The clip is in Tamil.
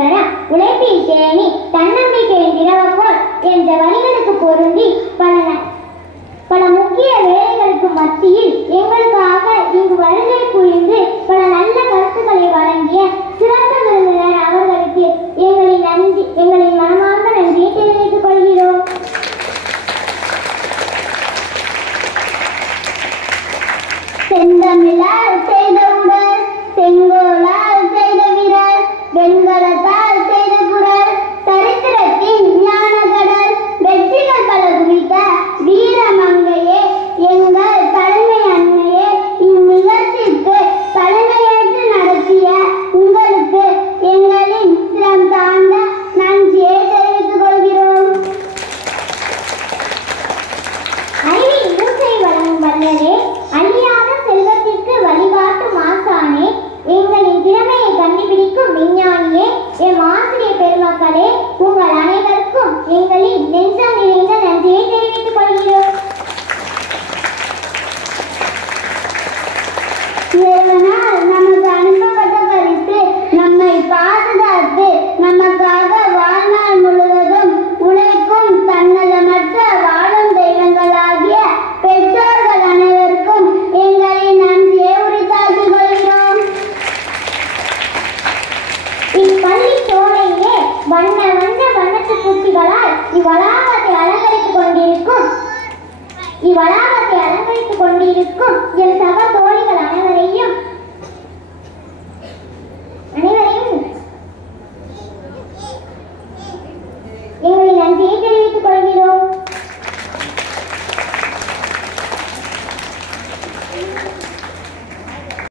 சிவனம் உழைப்பில் தேனி தன்னம்பிக்கையின் திரவப்போல் என்ற வரிகளுக்கு பொருந்தி பல முக்கிய வேலைகளுக்கு மத்தியில் எங்களுக்காக இங்கு வருகை புரிந்து பல நல்ல கருத்துக்களை வழங்கிய சிறந்த விருந்தினர் அவர்களுக்கு எங்களின் மனமார்ந்த நன்றியை தெரிவித்துக் கொள்கிறோம். செந்தமிழால் செய்த உடல், செங்கோலால் செய்த விரல், வெண்கலத்தால் செய்த குரல், சரித்திரத்தின் ஞான கடல், வெற்றிகள் பல குறித்த வீரமங்கையே, எங்கள் தலைமை அன்னையே, இந்நிகழ்ச்சிக்கு தலைமையேற்று நடத்திய உங்களுக்கு எங்களின் சிரம் தாழ்ந்த நன்றியை தெரிவித்துக் கொள்கிறோம். அறிவின் மூச்சை வழங்கும் வல்லரே, அழியாத செல்வத்திற்கு வழிகாட்டும் ஆசானே, எங்களின் திறமையை கண்டுபிடிக்கும் விஞ்ஞானியே, எம் ஆசிரியர் பெருமக்களே, உங்கள் அனைவருக்கும் எங்களின் நெஞ்சம் நிறைந்த நன்றியை தெரிவித்துக் கொள்கிறோம். இறைவனால் நமக்கு அனுப்பப்பட்ட பரிசு நம்மை பாதுகாத்து நமக்காக வாழ்நாள் முழுவதும் உழைக்கும் தன்னலமற்ற வாழும் தெய்வங்களாகிய பெற்றோர்கள் அனைவருக்கும் எங்களின் நன்றியை உரித்தாக்கிக் கொள்கிறோம். இப்பள்ளி சோலையிலே வண்ணத்து பூச்சிகளால் இவ்வளாகத்தை அலங்கரித்துக் கொண்டிருக்கும் என் சக தோழிகள் அனைவரையும்